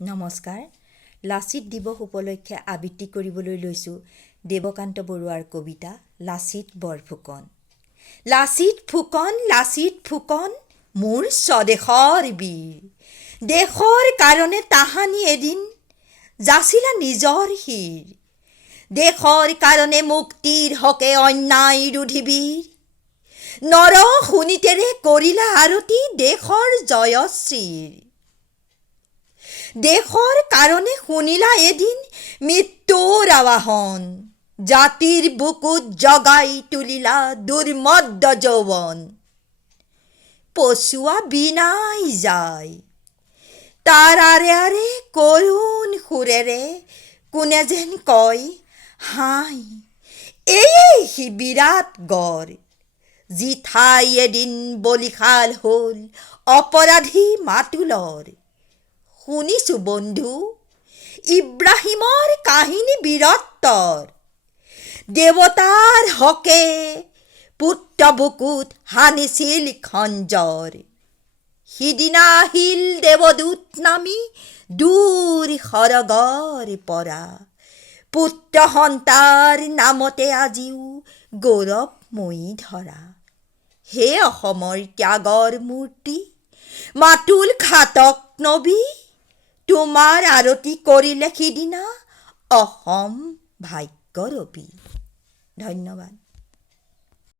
নমস্কাৰ। লাচিত দিৱস উপলক্ষে আবৃত্তি কৰিবলৈ লৈছোঁ দেৱকান্ত বৰুৱাৰ কবিতা লাচিত বৰফুকন। লাচিত ফুকন মোৰ স্বদেশৰ বীৰ, দেশৰ কাৰণে তাহানি এদিন যাচিলা নিজৰ শিৰ, দেশৰ কাৰণে মুক্তিৰ হকে অন্যায় ৰুধিবীৰ, নৰ শোণিতেৰে কৰিলা আৰতি দেশৰ জয়শ্ৰীৰ, দেশৰ কাৰণে শুনিলা এদিন মৃত্যুৰ আবাহন, জাতিৰ বুকুত জগাই তুলিলা দুৰ্মদ যৌৱন, পছুৱা বিনাই যায় তাৰ আৰে আৰে কৰুণ সুৰেৰে কোনে যেন কয় হাই, এয়েই সি বিৰাট গড়, যি ঠাই এদিন বলিহাল হ'ল অপৰাধী মাতুলৰ। শুনিছোঁ বন্ধু ইব্ৰাহিমৰ কাহিনী বীৰত্বৰ, দেৱতাৰ হকে পুত্ৰ বুকুত হানিছিল খঞ্জৰ, সিদিনা আহিল দেৱদূত নামি দূৰ সৰগৰ পৰা, পুত্ৰ সন্তাৰ নামতে আজিও গৌৰৱময়ী ধৰা। হে অসমৰ ত্যাগৰ মূৰ্তি, মাতুল ঘাতক নবী, তোমাৰ আৰতি কৰিলে সিদিনা অসম ভাগ্যৰবী। ধন্যবাদ।